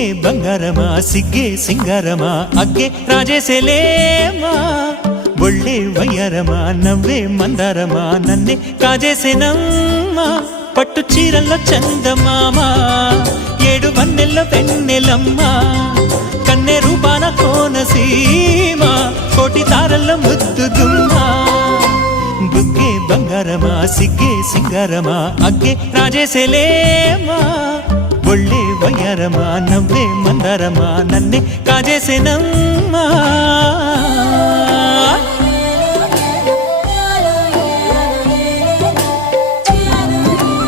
బుగ్గే బంగారమా సిగ్గే సింగారమా అగ్గే రాజేసేలేమా ఒళ్ళే వయ్యారమా నవ్వే మందారమా నన్నే కాజేసేనమ్మా పట్టు చీరల్లో చందమామా ఏడు వన్నెల్లో వెన్నెలమ్మా కన్నె రూపాన కోనసీమ కోటి తారల్లో ముద్దుదుమ్మా బుగ్గే బంగారమా సిగ్గే సింగారమా అగ్గే రాజేసేలేమా ఒళ్ళే వయ్యారమా నవ్వే మందారమా నన్నే కాజేసేనమ్మా